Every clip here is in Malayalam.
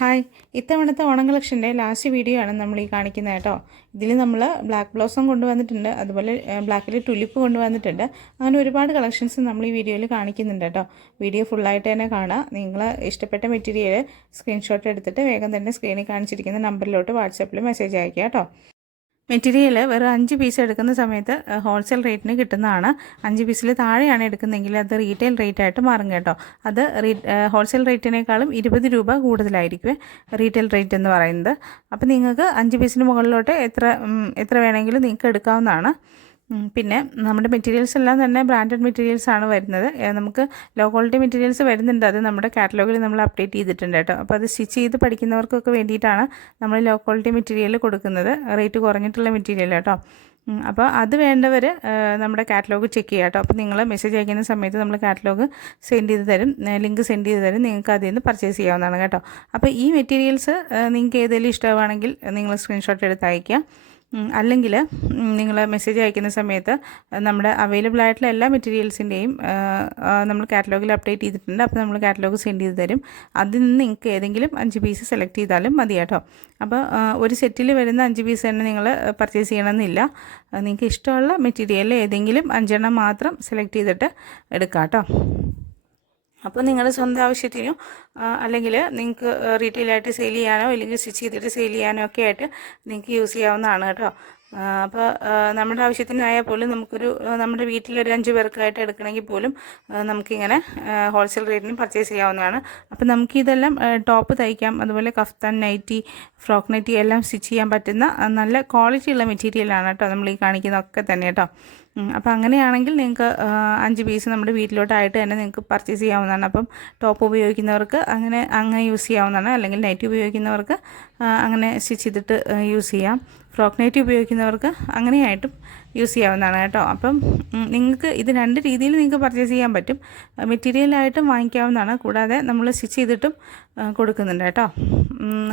ഹായ്, ഇത്തവണത്തെ ഓണം കളക്ഷൻ്റെ ലാസ്റ്റ് വീഡിയോ ആണ് നമ്മൾ ഈ കാണിക്കുന്നത് കേട്ടോ. ഇതിൽ നമ്മൾ ബ്ലാക്ക് ബ്ലോസം കൊണ്ടുവന്നിട്ടുണ്ട്, അതുപോലെ ബ്ലാക്കിൽ ടുലിപ്പ് കൊണ്ടുവന്നിട്ടുണ്ട്. അങ്ങനെ ഒരുപാട് കളക്ഷൻസ് നമ്മൾ ഈ വീഡിയോയിൽ കാണിക്കുന്നുണ്ട് കേട്ടോ. വീഡിയോ ഫുള്ളായിട്ട് തന്നെ കാണാം. നിങ്ങൾ ഇഷ്ടപ്പെട്ട മെറ്റീരിയൽ സ്ക്രീൻഷോട്ട് എടുത്തിട്ട് വേഗം തന്നെ സ്ക്രീനിൽ കാണിച്ചിരിക്കുന്ന നമ്പറിലോട്ട് വാട്സാപ്പിൽ മെസ്സേജ് അയക്കുക കേട്ടോ. മെറ്റീരിയൽ വെറും 5 പീസ് എടുക്കുന്ന സമയത്ത് ഹോൾസെയിൽ റേറ്റിന് കിട്ടുന്നതാണ്. 5 പീസിൽ താഴെയാണ് എടുക്കുന്നതെങ്കിൽ അത് റീറ്റെയിൽ റേറ്റ് ആയിട്ട് മാറും കേട്ടോ. അത് ഹോൾസെയിൽ റേറ്റിനേക്കാളും 20 രൂപ കൂടുതലായിരിക്കും റീറ്റെയിൽ റേറ്റ് എന്ന് പറയുന്നത്. അപ്പോൾ നിങ്ങൾക്ക് 5 പീസിന് മുകളിലോട്ട് എത്ര വേണമെങ്കിലും നിങ്ങൾക്ക് എടുക്കാവുന്നതാണ്. പിന്നെ നമ്മുടെ മെറ്റീരിയൽസ് എല്ലാം തന്നെ ബ്രാൻഡഡ് മെറ്റീരിയൽസ് ആണ് വരുന്നത്. നമുക്ക് ലോ ക്വാളിറ്റി മെറ്റീരിയൽസ് വരുന്നുണ്ട്, അത് നമ്മുടെ കാറ്റലോഗിൽ നമ്മൾ അപ്ഡേറ്റ് ചെയ്തിട്ടുണ്ട് കേട്ടോ. അപ്പോൾ അത് സ്റ്റിച്ച് ചെയ്ത് പഠിക്കുന്നവർക്കൊക്കെ വേണ്ടിയിട്ടാണ് നമ്മൾ ലോ ക്വാളിറ്റി മെറ്റീരിയൽ കൊടുക്കുന്നത്, റേറ്റ് കുറഞ്ഞിട്ടുള്ള മെറ്റീരിയൽ കേട്ടോ. അപ്പോൾ അത് വേണ്ടവർ നമ്മുടെ കാറ്റലോഗ് ചെക്ക് ചെയ്യുക കേട്ടോ. അപ്പോൾ നിങ്ങൾ മെസ്സേജ് അയക്കുന്ന സമയത്ത് നമ്മൾ കാറ്റലോഗ് സെൻഡ് ചെയ്ത് തരും, ലിങ്ക് സെൻഡ് ചെയ്ത് തരും, നിങ്ങൾക്ക് അതിൽ നിന്ന് പർച്ചേസ് ചെയ്യാവുന്നതാണ് കേട്ടോ. അപ്പോൾ ഈ മെറ്റീരിയൽസ് നിങ്ങൾക്ക് ഏതെങ്കിലും ഇഷ്ടമാണെങ്കിൽ നിങ്ങൾ സ്ക്രീൻഷോട്ട് എടുത്ത് അയയ്ക്കുക. അല്ലെങ്കിൽ നിങ്ങൾ മെസ്സേജ് അയക്കുന്ന സമയത്ത് നമ്മുടെ അവൈലബിൾ ആയിട്ടുള്ള എല്ലാ മെറ്റീരിയൽസിൻ്റെയും നമ്മൾ കാറ്റലോഗിൽ അപ്ഡേറ്റ് ചെയ്തിട്ടുണ്ട്. അപ്പോൾ നമ്മൾ കാറ്റലോഗ് സെൻഡ് ചെയ്ത് തരും. അതിൽ നിന്ന് നിങ്ങൾക്ക് ഏതെങ്കിലും 5 പീസ് സെലക്ട് ചെയ്താലും മതി കേട്ടോ. അപ്പോൾ ഒരു സെറ്റിൽ വരുന്ന 5 പീസ് തന്നെ നിങ്ങൾ പർച്ചേസ് ചെയ്യണമെന്നില്ല. നിങ്ങൾക്ക് ഇഷ്ടമുള്ള മെറ്റീരിയൽ ഏതെങ്കിലും 5 എണ്ണം മാത്രം സെലക്ട് ചെയ്തിട്ട് എടുക്കാം കേട്ടോ. അപ്പോൾ നിങ്ങളുടെ സ്വന്തം ആവശ്യത്തിനോ അല്ലെങ്കിൽ നിങ്ങൾക്ക് റീറ്റെയിലായിട്ട് സെയിൽ ചെയ്യാനോ അല്ലെങ്കിൽ സ്റ്റിച്ച് ചെയ്തിട്ട് സെയിൽ ചെയ്യാനോ ഒക്കെ ആയിട്ട് നിങ്ങൾക്ക് യൂസ് ചെയ്യാവുന്നതാണ് കേട്ടോ. അപ്പോൾ നമ്മുടെ ആവശ്യത്തിനായാൽ പോലും നമ്മുടെ വീട്ടിലൊരു 5 പേർക്കായിട്ട് എടുക്കണമെങ്കിൽ പോലും നമുക്കിങ്ങനെ ഹോൾസെയിൽ റേറ്റിന് പർച്ചേസ് ചെയ്യാവുന്നതാണ്. അപ്പോൾ നമുക്കിതെല്ലാം ടോപ്പ് തയ്ക്കാം, അതുപോലെ കഫ്താൻ, നൈറ്റി, ഫ്രോക്ക് നൈറ്റി എല്ലാം സ്റ്റിച്ച് ചെയ്യാൻ പറ്റുന്ന നല്ല ക്വാളിറ്റിയുള്ള മെറ്റീരിയലാണ് കേട്ടോ നമ്മൾ ഈ കാണിക്കുന്നതൊക്കെ തന്നെ കേട്ടോ. അപ്പോൾ അങ്ങനെയാണെങ്കിൽ നിങ്ങൾക്ക് 5 പീസ് നമ്മുടെ വീട്ടിലോട്ടായിട്ട് തന്നെ നിങ്ങൾക്ക് പർച്ചേസ് ചെയ്യാവുന്നതാണ്. അപ്പം ടോപ്പ് ഉപയോഗിക്കുന്നവർക്ക് അങ്ങനെ യൂസ് ചെയ്യാവുന്നതാണ്, അല്ലെങ്കിൽ നൈറ്റി ഉപയോഗിക്കുന്നവർക്ക് അങ്ങനെ സ്റ്റിച്ച് ചെയ്തിട്ട് യൂസ് ചെയ്യാം. ഫ്രോക്ക് നൈറ്റി ഉപയോഗിക്കുന്നവർക്ക് അങ്ങനെയായിട്ടും യൂസ് ചെയ്യാവുന്നതാണ് കേട്ടോ. അപ്പം നിങ്ങൾക്ക് ഇത് 2 രീതിയിൽ നിങ്ങൾക്ക് പർച്ചേസ് ചെയ്യാൻ പറ്റും. മെറ്റീരിയലായിട്ടും വാങ്ങിക്കാവുന്നതാണ്, കൂടാതെ നമ്മൾ സ്റ്റിച്ച് ചെയ്തിട്ടും കൊടുക്കുന്നുണ്ട് കേട്ടോ.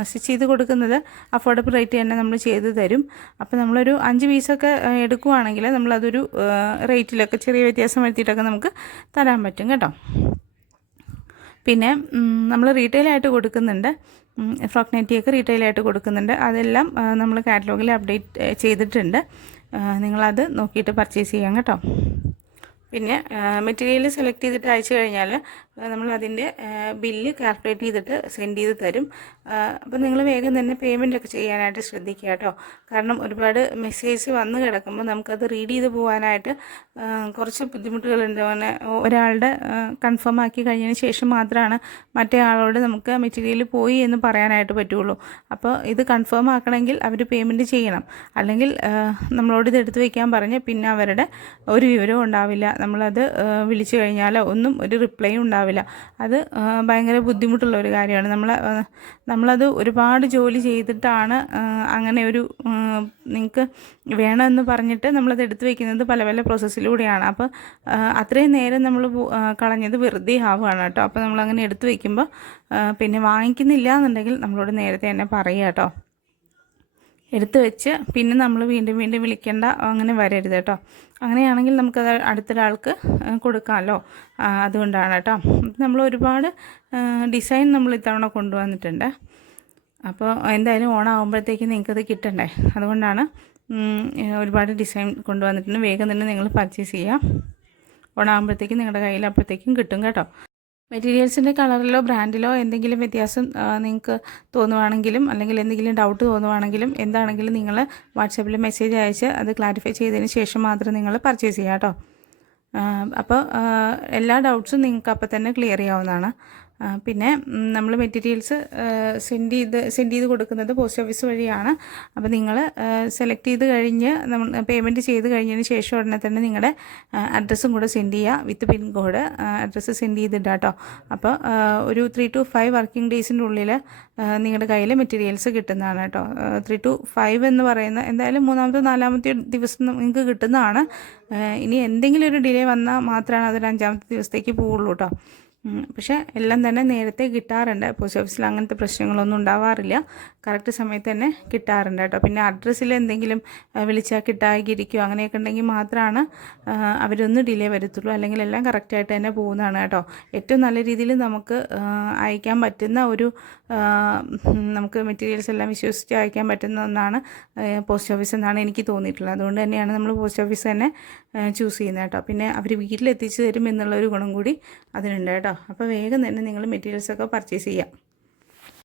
സ്റ്റിച്ച് ചെയ്ത് കൊടുക്കുന്നത് അഫോർഡബിൾ റേറ്റ് തന്നെ നമ്മൾ ചെയ്ത് തരും. അപ്പോൾ നമ്മളൊരു 5 പീസൊക്കെ എടുക്കുകയാണെങ്കിൽ നമ്മളതൊരു റേറ്റിലൊക്കെ ചെറിയ വ്യത്യാസം വരുത്തിയിട്ടൊക്കെ നമുക്ക് തരാൻ പറ്റും കേട്ടോ. പിന്നെ നമ്മൾ റീറ്റെയിലായിട്ട് കൊടുക്കുന്നുണ്ട്, ഫ്രോക്ക് നൈറ്റിയൊക്കെ റീറ്റെയിലായിട്ട് കൊടുക്കുന്നുണ്ട്. അതെല്ലാം നമ്മൾ കാറ്റലോഗിൽ അപ്ഡേറ്റ് ചെയ്തിട്ടുണ്ട്, നിങ്ങളത് നോക്കിയിട്ട് പർച്ചേസ് ചെയ്യാം കേട്ടോ. പിന്നെ മെറ്റീരിയൽ സെലക്ട് ചെയ്തിട്ട് അയച്ചു കഴിഞ്ഞാൽ നമ്മൾ അതിൻ്റെ ബില്ല് കാൽക്കുലേറ്റ് ചെയ്തിട്ട് സെൻഡ് ചെയ്ത് തരും. അപ്പോൾ നിങ്ങൾ വേഗം തന്നെ പേയ്മെൻറ്റൊക്കെ ചെയ്യാനായിട്ട് ശ്രദ്ധിക്കുക കേട്ടോ. കാരണം ഒരുപാട് മെസ്സേജ് വന്ന് കിടക്കുമ്പോൾ നമുക്കത് റീഡ് ചെയ്ത് പോകാനായിട്ട് കുറച്ച് ബുദ്ധിമുട്ടുകളുണ്ട്. അങ്ങനെ ഒരാളുടെ കൺഫേം ആക്കി കഴിഞ്ഞതിന് ശേഷം മാത്രമാണ് മറ്റേ ആളോട് നമുക്ക് മെറ്റീരിയൽ പോയി എന്ന് പറയാനായിട്ട് പറ്റുള്ളൂ. അപ്പോൾ ഇത് കൺഫേം ആക്കണമെങ്കിൽ അവർ പേയ്മെൻറ്റ് ചെയ്യണം, അല്ലെങ്കിൽ നമ്മളോട് ഇത് എടുത്ത് വയ്ക്കാൻ പറഞ്ഞ് പിന്നെ അവരുടെ ഒരു വിവരവും ഉണ്ടാവില്ല. നമ്മളത് വിളിച്ചു കഴിഞ്ഞാലോ ഒന്നും ഒരു റിപ്ലൈയും ഉണ്ടാവില്ല. അത് ഭയങ്കര ബുദ്ധിമുട്ടുള്ള ഒരു കാര്യമാണ്. നമ്മളത് ഒരുപാട് ജോലി ചെയ്തിട്ടാണ് അങ്ങനെ ഒരു നിങ്ങൾക്ക് വേണമെന്ന് പറഞ്ഞിട്ട് നമ്മളത് എടുത്തു വയ്ക്കുന്നത് പല പല പ്രോസസ്സിലൂടെയാണ്. അപ്പോൾ അത്രയും നേരം നമ്മൾ കളഞ്ഞത് വെറുതെ ആവുകയാണ് കേട്ടോ. അപ്പോൾ നമ്മളങ്ങനെ എടുത്തു വയ്ക്കുമ്പോൾ പിന്നെ വാങ്ങിക്കുന്നില്ല എന്നുണ്ടെങ്കിൽ നമ്മളോട് നേരത്തെ തന്നെ പറയുക കേട്ടോ. എടുത്തു വെച്ച് പിന്നെ നമ്മൾ വീണ്ടും വീണ്ടും വിളിക്കേണ്ട അങ്ങനെ വരരുത് കേട്ടോ. അങ്ങനെയാണെങ്കിൽ നമുക്കത് അടുത്തൊരാൾക്ക് കൊടുക്കാമല്ലോ, അതുകൊണ്ടാണ് കേട്ടോ. നമ്മൾ ഒരുപാട് ഡിസൈൻ നമ്മൾ ഇത്തവണ കൊണ്ടുവന്നിട്ടുണ്ട്. അപ്പോൾ എന്തായാലും ഓണമാകുമ്പോഴത്തേക്കും നിങ്ങൾക്കത് കിട്ടണ്ടേ, അതുകൊണ്ടാണ് ഒരുപാട് ഡിസൈൻ കൊണ്ടുവന്നിട്ടുണ്ട്. വേഗം തന്നെ നിങ്ങൾ പർച്ചേസ് ചെയ്യാം. ഓണമാകുമ്പോഴത്തേക്കും നിങ്ങളുടെ കയ്യിൽ അപ്പോഴത്തേക്കും കിട്ടും കേട്ടോ. മെറ്റീരിയൽസിൻ്റെ കളറിലോ ബ്രാൻഡിലോ എന്തെങ്കിലും വ്യത്യാസം നിങ്ങൾക്ക് തോന്നുവാണെങ്കിലും അല്ലെങ്കിൽ എന്തെങ്കിലും ഡൗട്ട് തോന്നുവാണെങ്കിലും എന്താണെങ്കിലും നിങ്ങൾ വാട്സാപ്പിൽ മെസ്സേജ് അയച്ച് അത് ക്ലാരിഫൈ ചെയ്തതിന് ശേഷം മാത്രം നിങ്ങൾ പർച്ചേസ് ചെയ്യുക കേട്ടോ. അപ്പോൾ എല്ലാ ഡൗട്ട്സും നിങ്ങൾക്ക് അപ്പോൾ തന്നെ ക്ലിയർ ചെയ്യാവുന്നതാണ്. പിന്നെ നമ്മൾ മെറ്റീരിയൽസ് സെൻഡ് ചെയ്ത് കൊടുക്കുന്നത് പോസ്റ്റ് ഓഫീസ് വഴിയാണ്. അപ്പോൾ നിങ്ങൾ സെലക്ട് ചെയ്ത് കഴിഞ്ഞ് നമ്മൾ പേയ്മെൻറ്റ് ചെയ്ത് കഴിഞ്ഞതിന് ശേഷം ഉടനെ തന്നെ നിങ്ങളുടെ അഡ്രസ്സും കൂടെ സെൻഡ് ചെയ്യുക, വിത്ത് പിൻ കോഡ് അഡ്രസ്സ് സെൻഡ് ചെയ്തിട്ടാണ് കേട്ടോ. അപ്പോൾ ഒരു 3 to 5 വർക്കിംഗ് ഡേയ്സിൻ്റെ ഉള്ളിൽ നിങ്ങളുടെ കയ്യിൽ മെറ്റീരിയൽസ് കിട്ടുന്നതാണ് കേട്ടോ. 3 to 5 എന്ന് പറയുന്ന എന്തായാലും 3-ാമത്തെ 4-ാമത്തെ ദിവസം നിങ്ങൾക്ക് കിട്ടുന്നതാണ്. ഇനി എന്തെങ്കിലും ഒരു ഡിലേ വന്നാൽ മാത്രമാണ് അതൊരു 5-ാമത്തെ ദിവസത്തേക്ക് പോവുള്ളൂ കേട്ടോ. പക്ഷേ എല്ലാം തന്നെ നേരത്തെ കിട്ടാറുണ്ട്. പോസ്റ്റ് ഓഫീസിൽ അങ്ങനത്തെ പ്രശ്നങ്ങളൊന്നും ഉണ്ടാവാറില്ല. കറക്റ്റ് സമയത്ത് തന്നെ കിട്ടാറുണ്ട് കേട്ടോ. പിന്നെ അഡ്രസ്സിൽ എന്തെങ്കിലും വിളിച്ചാൽ കിട്ടാതിരിക്കുകയോ അങ്ങനെയൊക്കെ ഉണ്ടെങ്കിൽ മാത്രമാണ് അവരൊന്ന് ഡിലേ വരത്തുള്ളൂ. അല്ലെങ്കിൽ എല്ലാം കറക്റ്റായിട്ട് തന്നെ പോകുന്നതാണ് കേട്ടോ. ഏറ്റവും നല്ല രീതിയിൽ നമുക്ക് അയക്കാൻ പറ്റുന്ന ഒരു നമുക്ക് മെറ്റീരിയൽസ് എല്ലാം വിശ്വസിച്ച് അയക്കാൻ പറ്റുന്ന ഒന്നാണ് പോസ്റ്റ് ഓഫീസ് എന്നാണ് എനിക്ക് തോന്നിയിട്ടുള്ളത്. അതുകൊണ്ട് തന്നെയാണ് നമ്മൾ പോസ്റ്റ് ഓഫീസ് തന്നെ ചൂസ് ചെയ്യുന്നത് കേട്ടോ. പിന്നെ അവർ വീട്ടിലെത്തിച്ച് തരും എന്നുള്ളൊരു ഗുണം കൂടി അതിനുണ്ട് കേട്ടോ. അപ്പോൾ വേഗം തന്നെ നിങ്ങൾ മെറ്റീരിയൽസൊക്കെ പർച്ചേസ് ചെയ്യാം.